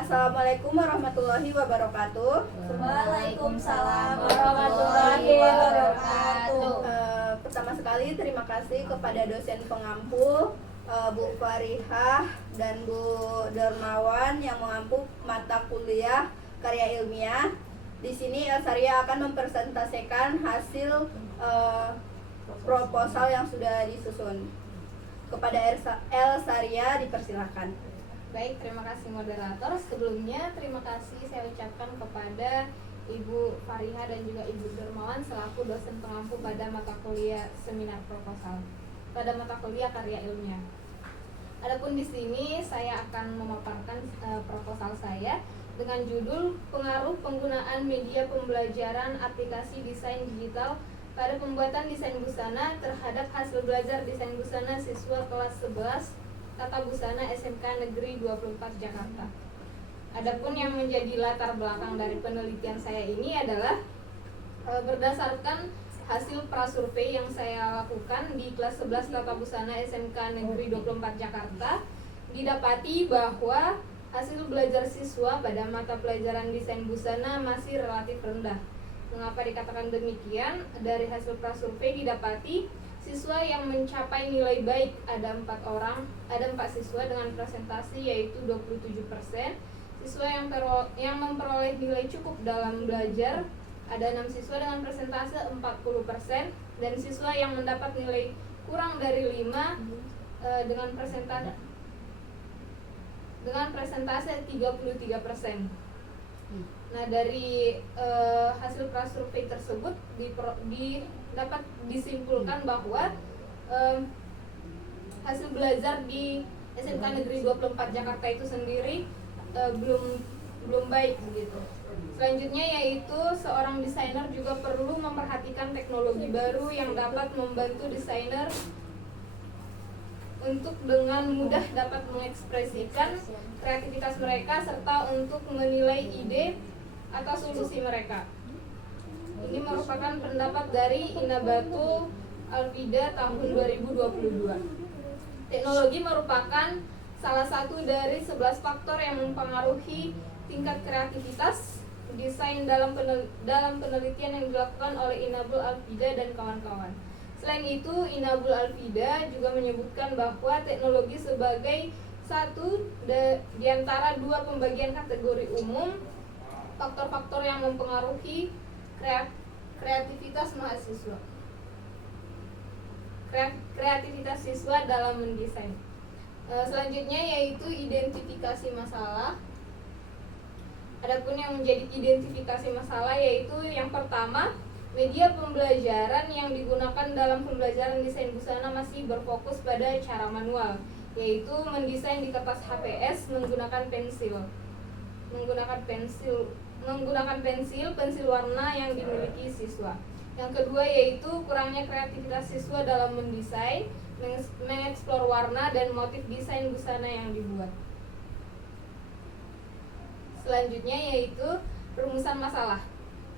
Assalamualaikum warahmatullahi wabarakatuh. Waalaikumsalam warahmatullahi wabarakatuh. Pertama sekali terima kasih kepada dosen pengampu Bu Farihah dan Bu Darmawan yang mengampu mata kuliah karya ilmiah. Di sini Elsaria akan mempresentasikan hasil proposal yang sudah disusun. Kepada Elsaria dipersilakan. Baik, terima kasih moderator. Sebelumnya terima kasih saya ucapkan kepada Ibu Farihah dan juga Ibu Darmawan selaku dosen pengampu pada mata kuliah seminar proposal pada mata kuliah karya ilmiah. Adapun di sini saya akan memaparkan proposal saya dengan judul Pengaruh Penggunaan Media Pembelajaran Aplikasi Desain Digital pada Pembuatan Desain Busana terhadap hasil belajar desain busana siswa kelas 11 Tata Busana SMK Negeri 24 Jakarta. Adapun yang menjadi latar belakang dari penelitian saya ini adalah berdasarkan hasil prasurvei yang saya lakukan di kelas 11 Tata Busana SMK Negeri 24 Jakarta, didapati bahwa hasil belajar siswa pada mata pelajaran desain busana masih relatif rendah. Mengapa dikatakan demikian? Dari hasil prasurvei didapati siswa yang mencapai nilai baik ada 4 siswa dengan presentasi yaitu 27%. Siswa yang memperoleh nilai cukup dalam belajar ada 6 siswa dengan presentase 40%, dan siswa yang mendapat nilai kurang dari 5 dengan presentase 33%. Nah, dari hasil prasurvei tersebut dapat disimpulkan bahwa hasil belajar di SMK Negeri 24 Jakarta itu sendiri belum baik begitu. Selanjutnya yaitu seorang desainer juga perlu memperhatikan teknologi baru yang dapat membantu desainer untuk dengan mudah dapat mengekspresikan kreativitas mereka serta untuk menilai ide atau solusi mereka. Ini merupakan pendapat dari Inabatu Alfida tahun 2022. Teknologi merupakan salah satu dari 11 faktor yang mempengaruhi tingkat kreativitas desain dalam penelitian yang dilakukan oleh Inabul Alfida dan kawan-kawan. Selain itu, Inabul Alfida juga menyebutkan bahwa teknologi sebagai satu di antara 2 pembagian kategori umum faktor-faktor yang mempengaruhi kreativitas mahasiswa. Kreativitas siswa dalam mendesain. Selanjutnya yaitu identifikasi masalah. Adapun yang menjadi identifikasi masalah yaitu yang pertama, media pembelajaran yang digunakan dalam pembelajaran desain busana masih berfokus pada cara manual, yaitu mendesain di kertas HPS menggunakan pensil warna yang dimiliki siswa. Yang kedua yaitu kurangnya kreativitas siswa dalam mendesain, mengeksplor warna dan motif desain busana yang dibuat. Selanjutnya yaitu rumusan masalah.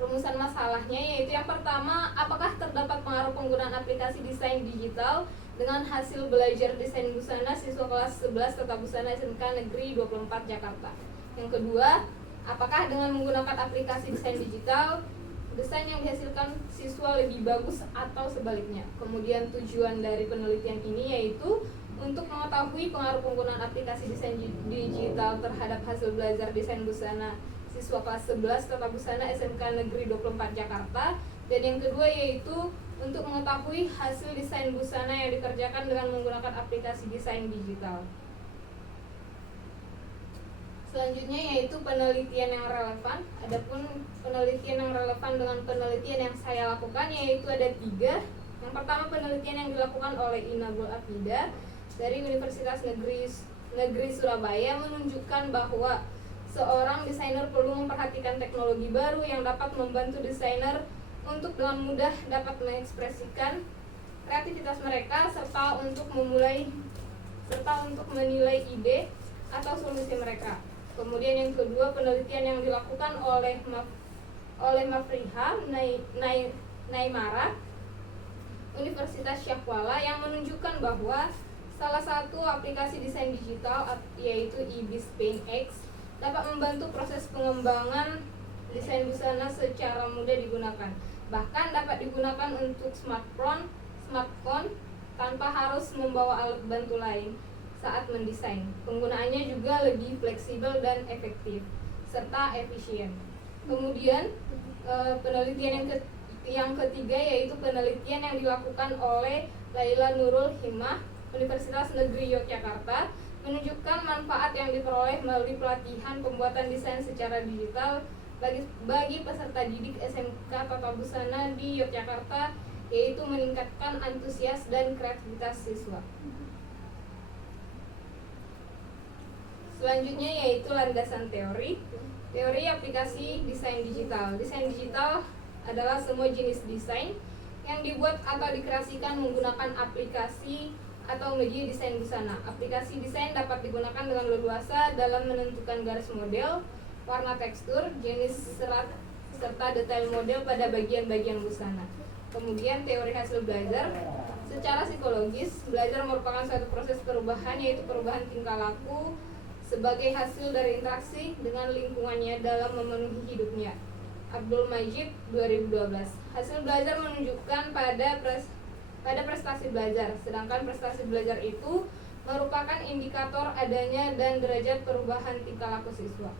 Rumusan masalahnya yaitu yang pertama, apakah terdapat pengaruh penggunaan aplikasi desain digital dengan hasil belajar desain busana siswa kelas 11 Tata Busana SMK Negeri 24 Jakarta. Yang kedua, apakah dengan menggunakan aplikasi desain digital, desain yang dihasilkan siswa lebih bagus atau sebaliknya. Kemudian tujuan dari penelitian ini yaitu untuk mengetahui pengaruh penggunaan aplikasi desain digital terhadap hasil belajar desain busana siswa kelas 11 Tata Busana SMK Negeri 24 Jakarta. Dan yang kedua yaitu untuk mengetahui hasil desain busana yang dikerjakan dengan menggunakan aplikasi desain digital. Selanjutnya yaitu penelitian yang relevan. Adapun penelitian yang relevan dengan penelitian yang saya lakukan yaitu ada 3. Yang pertama, penelitian yang dilakukan oleh Inabul Afida dari Universitas Negeri Surabaya menunjukkan bahwa seorang desainer perlu memperhatikan teknologi baru yang dapat membantu desainer untuk dengan mudah dapat mengekspresikan kreativitas mereka serta untuk menilai ide atau solusi mereka. Kemudian yang kedua, penelitian yang dilakukan oleh Mafriha Naimara Universitas Syakwala yang menunjukkan bahwa salah satu aplikasi desain digital yaitu Ibis Paint X dapat membantu proses pengembangan desain busana secara mudah digunakan. Bahkan dapat digunakan untuk smartphone tanpa harus membawa alat bantu lain saat mendesain. Penggunaannya juga lebih fleksibel dan efektif serta efisien. Kemudian penelitian yang ketiga yaitu penelitian yang dilakukan oleh Laila Nurul Himah Universitas Negeri Yogyakarta menunjukkan manfaat yang diperoleh melalui pelatihan pembuatan desain secara digital bagi peserta didik SMK Tata Busana di Yogyakarta, yaitu meningkatkan antusias dan kreativitas siswa. Selanjutnya yaitu landasan teori aplikasi desain digital. Desain digital adalah semua jenis desain yang dibuat atau dikreasikan menggunakan aplikasi atau media desain busana. Aplikasi desain dapat digunakan dengan leluasa dalam menentukan garis model, warna tekstur, jenis serat, serta detail model pada bagian-bagian busana. Kemudian teori hasil belajar. Secara psikologis, belajar merupakan suatu proses perubahan, yaitu perubahan tingkah laku sebagai hasil dari interaksi dengan lingkungannya dalam memenuhi hidupnya. Abdul Majid 2012. Hasil belajar menunjukkan pada prestasi belajar, sedangkan prestasi belajar itu merupakan indikator adanya dan derajat perubahan tingkah laku siswa.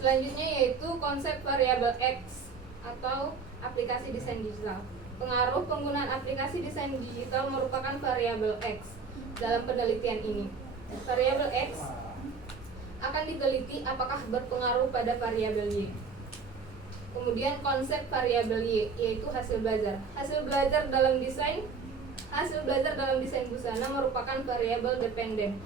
Selanjutnya yaitu konsep variabel X atau aplikasi desain digital. Pengaruh penggunaan aplikasi desain digital merupakan variabel X dalam penelitian ini. Variabel X akan diteliti apakah berpengaruh pada variabel Y. Kemudian konsep variabel Y yaitu hasil belajar. Hasil belajar dalam desain busana merupakan variabel dependen,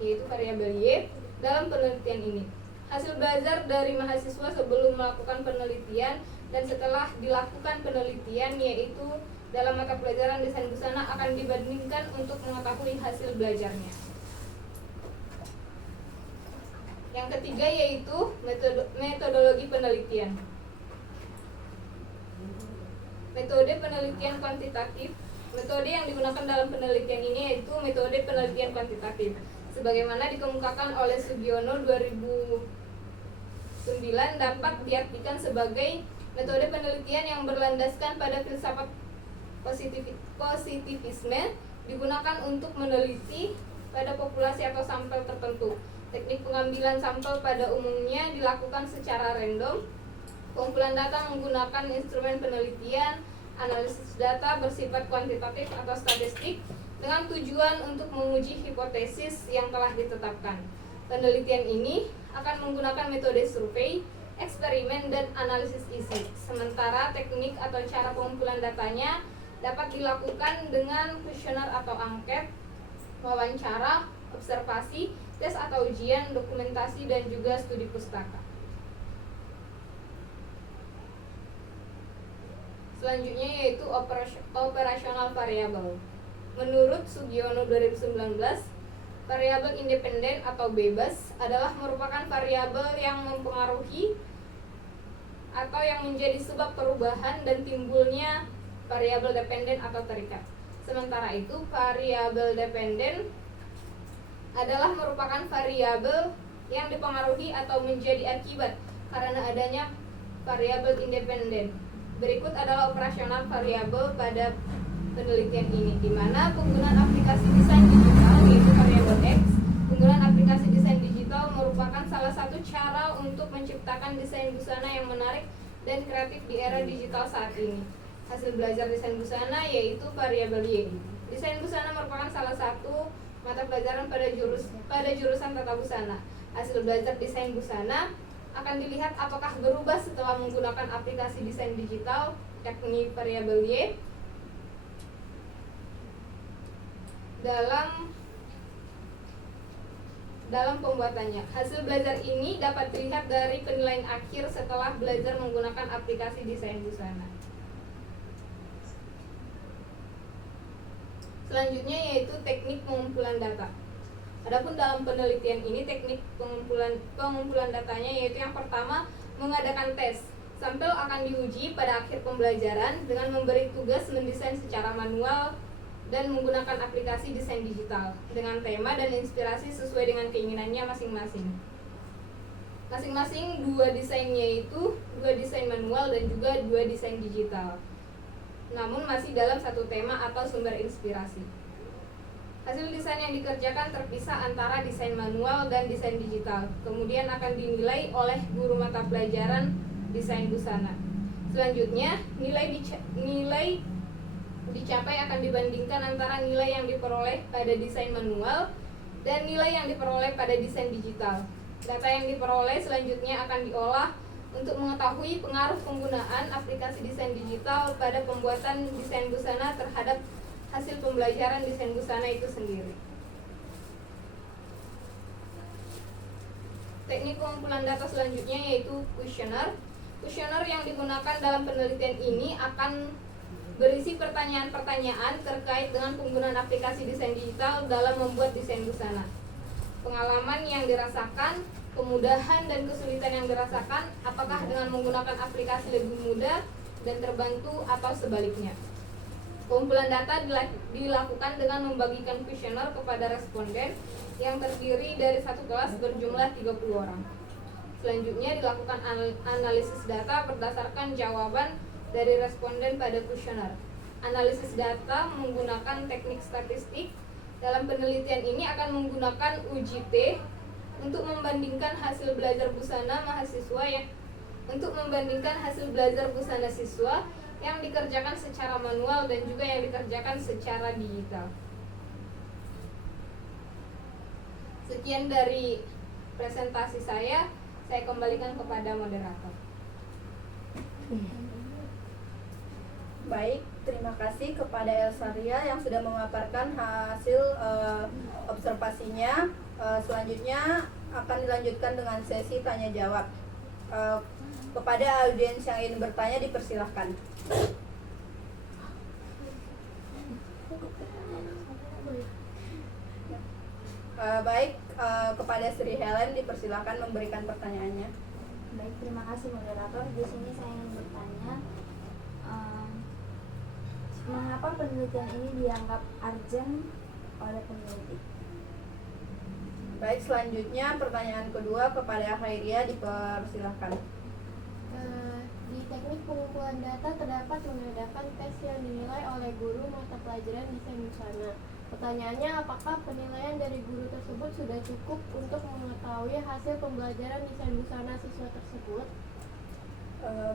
yaitu variabel Y dalam penelitian ini. Hasil belajar dari mahasiswa sebelum melakukan penelitian dan setelah dilakukan penelitian, yaitu dalam mata pelajaran desain busana, akan dibandingkan untuk mengetahui hasil belajarnya. Yang ketiga yaitu metodologi penelitian. Metode penelitian kuantitatif. Metode yang digunakan dalam penelitian ini yaitu metode penelitian kuantitatif, sebagaimana dikemukakan oleh Sugiono 2009, dapat diartikan sebagai metode penelitian yang berlandaskan pada filsafat positivisme, digunakan untuk meneliti pada populasi atau sampel tertentu. Teknik pengambilan sampel pada umumnya dilakukan secara random. Pengumpulan data menggunakan instrumen penelitian, analisis data bersifat kuantitatif atau statistik dengan tujuan untuk menguji hipotesis yang telah ditetapkan. Penelitian ini akan menggunakan metode survei, eksperimen, dan analisis isi. Sementara teknik atau cara pengumpulan datanya dapat dilakukan dengan kuesioner atau angket, wawancara, observasi, tes atau ujian, dokumentasi, dan juga studi pustaka. Selanjutnya yaitu operasional variabel. Menurut Sugiono 2019, variabel independen atau bebas adalah merupakan variabel yang mempengaruhi atau yang menjadi sebab perubahan dan timbulnya variabel dependen atau terikat. Sementara itu, variabel dependen adalah merupakan variabel yang dipengaruhi atau menjadi akibat karena adanya variabel independen. Berikut adalah operasional variabel pada penelitian ini, di mana penggunaan aplikasi desain digital yaitu variabel X. Penggunaan aplikasi desain digital merupakan salah satu cara untuk menciptakan desain busana yang menarik dan kreatif di era digital saat ini. Hasil belajar desain busana yaitu variabel Y. Desain busana merupakan salah satu mata pelajaran pada jurusan tata busana. Hasil belajar desain busana akan dilihat apakah berubah setelah menggunakan aplikasi desain digital, yakni variabel Y, dalam pembuatannya. Hasil belajar ini dapat dilihat dari penilaian akhir setelah belajar menggunakan aplikasi desain busana. Selanjutnya yaitu teknik pengumpulan data. Adapun dalam penelitian ini teknik pengumpulan datanya yaitu yang pertama mengadakan tes. Sampel akan diuji pada akhir pembelajaran dengan memberi tugas mendesain secara manual dan menggunakan aplikasi desain digital dengan tema dan inspirasi sesuai dengan keinginannya masing-masing. Masing-masing dua desainnya itu dua desain manual dan juga dua desain digital, namun masih dalam satu tema atau sumber inspirasi. Hasil desain yang dikerjakan terpisah antara desain manual dan desain digital, kemudian akan dinilai oleh guru mata pelajaran desain busana. Selanjutnya, nilai dicapai akan dibandingkan antara nilai yang diperoleh pada desain manual dan nilai yang diperoleh pada desain digital. Data yang diperoleh selanjutnya akan diolah untuk mengetahui pengaruh penggunaan aplikasi desain digital pada pembuatan desain busana terhadap hasil pembelajaran desain busana itu sendiri. Teknik pengumpulan data selanjutnya yaitu kuesioner. Kuesioner yang digunakan dalam penelitian ini akan berisi pertanyaan-pertanyaan terkait dengan penggunaan aplikasi desain digital dalam membuat desain busana. Pengalaman yang dirasakan, kemudahan dan kesulitan yang dirasakan, apakah dengan menggunakan aplikasi lebih mudah dan terbantu atau sebaliknya. Pengumpulan data dilakukan dengan membagikan kuesioner kepada responden yang terdiri dari satu kelas berjumlah 30 orang. Selanjutnya dilakukan analisis data berdasarkan jawaban dari responden pada kuesioner. Analisis data menggunakan teknik statistik. Dalam penelitian ini akan menggunakan uji T untuk membandingkan hasil belajar busana siswa yang dikerjakan secara manual dan juga yang dikerjakan secara digital. Sekian dari presentasi saya kembalikan kepada moderator. Baik, terima kasih kepada Elsaria yang sudah memaparkan hasil observasinya. Selanjutnya akan dilanjutkan dengan sesi tanya jawab. Kepada audiens yang ingin bertanya dipersilahkan. Kepada Sri Helen dipersilahkan memberikan pertanyaannya. Baik, terima kasih moderator. Di sini saya ingin bertanya, mengapa penelitian ini dianggap urgent oleh peneliti? Baik, selanjutnya pertanyaan kedua kepada Khairia dipersilahkan. Di teknik pengumpulan data terdapat mengadakan tes yang dinilai oleh guru mata pelajaran desain busana. Pertanyaannya, apakah penilaian dari guru tersebut sudah cukup untuk mengetahui hasil pembelajaran desain busana siswa tersebut?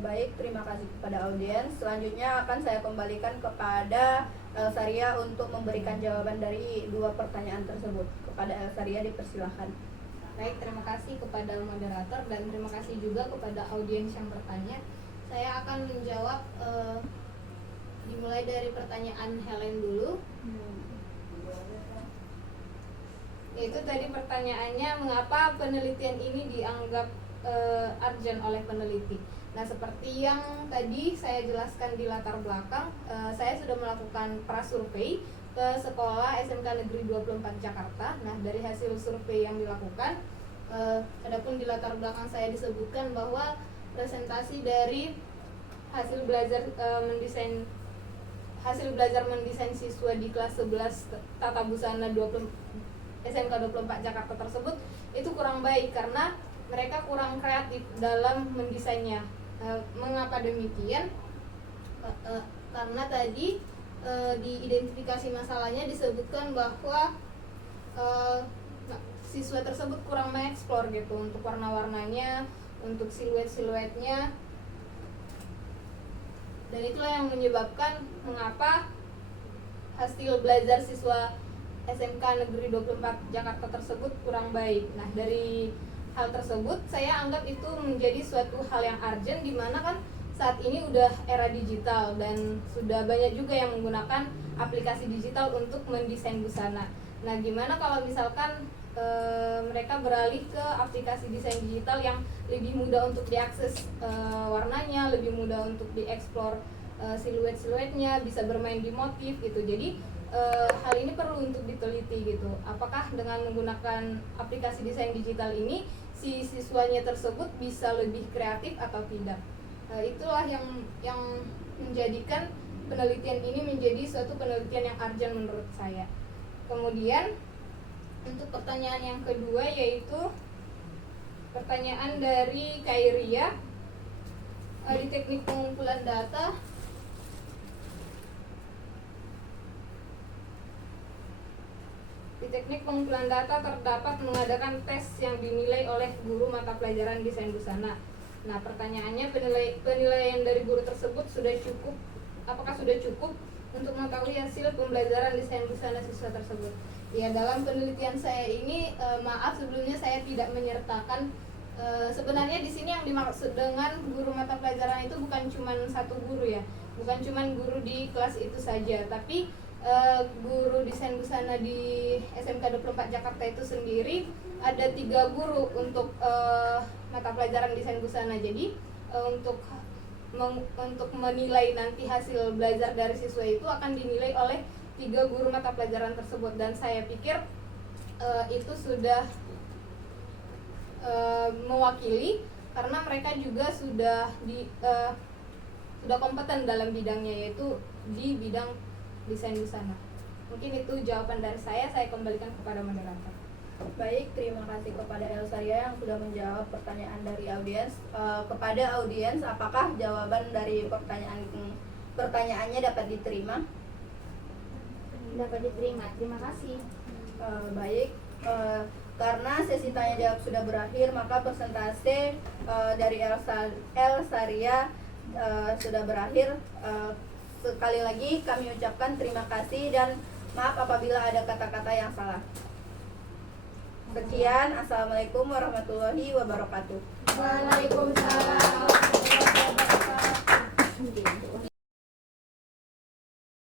Baik, terima kasih kepada audiens. Selanjutnya akan saya kembalikan kepada Elsaria untuk memberikan jawaban dari dua pertanyaan tersebut. Kepada Elsaria dipersilahkan. Baik, terima kasih kepada moderator dan terima kasih juga kepada audiens yang bertanya. Saya akan menjawab dimulai dari pertanyaan Helen dulu. Yaitu tadi pertanyaannya, mengapa penelitian ini dianggap urgent oleh peneliti. Nah, seperti yang tadi saya jelaskan di latar belakang, saya sudah melakukan prasurvei ke sekolah SMK Negeri 24 Jakarta. Nah, dari hasil survei yang dilakukan, adapun di latar belakang saya disebutkan bahwa presentasi dari hasil belajar mendesain siswa di kelas 11 Tata Busana SMK 24 Jakarta tersebut itu kurang baik karena mereka kurang kreatif dalam mendesainnya. Mengapa demikian? Karena tadi di identifikasi masalahnya disebutkan bahwa siswa tersebut kurang mengeksplor gitu untuk warna-warnanya, untuk siluet-siluetnya. Dan itulah yang menyebabkan mengapa hasil belajar siswa SMK Negeri 24 Jakarta tersebut kurang baik. Nah, dari hal tersebut saya anggap itu menjadi suatu hal yang urgent, di mana kan saat ini udah era digital dan sudah banyak juga yang menggunakan aplikasi digital untuk mendesain busana. Nah, gimana kalau misalkan mereka beralih ke aplikasi desain digital yang lebih mudah untuk diakses warnanya, lebih mudah untuk dieksplor siluet-siluetnya, bisa bermain di motif gitu. Jadi hal ini perlu untuk diteliti gitu. Apakah dengan menggunakan aplikasi desain digital ini si siswanya tersebut bisa lebih kreatif atau tidak? Itulah yang menjadikan penelitian ini menjadi suatu penelitian yang urgent menurut saya. Kemudian untuk pertanyaan yang kedua yaitu pertanyaan dari Kairia di teknik pengumpulan data. Di teknik pengumpulan data terdapat mengadakan tes yang dinilai oleh guru mata pelajaran desain busana. Nah, pertanyaannya penilaian dari guru tersebut apakah sudah cukup untuk mengetahui hasil pembelajaran desain busana siswa tersebut? Ya, dalam penelitian saya ini maaf sebelumnya saya tidak menyertakan sebenarnya di sini yang dimaksud dengan guru mata pelajaran itu bukan cuma satu guru ya, bukan cuma guru di kelas itu saja, tapi guru desain busana di SMK 24 Jakarta itu sendiri ada 3 guru untuk mata pelajaran desain busana. Jadi untuk menilai nanti hasil belajar dari siswa itu akan dinilai oleh 3 guru mata pelajaran tersebut, dan saya pikir itu sudah mewakili karena mereka juga sudah kompeten dalam bidangnya, yaitu di bidang desain busana. Mungkin itu jawaban dari saya kembalikan kepada moderator. Baik, terima kasih kepada Elsaria yang sudah menjawab pertanyaan dari audiens. Kepada audiens, apakah jawaban dari pertanyaannya dapat diterima? Dapat diterima, terima kasih. Baik, karena sesi tanya jawab sudah berakhir, maka persentase dari Elsaria sudah berakhir. Sekali lagi kami ucapkan terima kasih dan maaf apabila ada kata-kata yang salah. Sekian, assalamualaikum warahmatullahi wabarakatuh. Waalaikumsalam warahmatullahi wabarakatuh.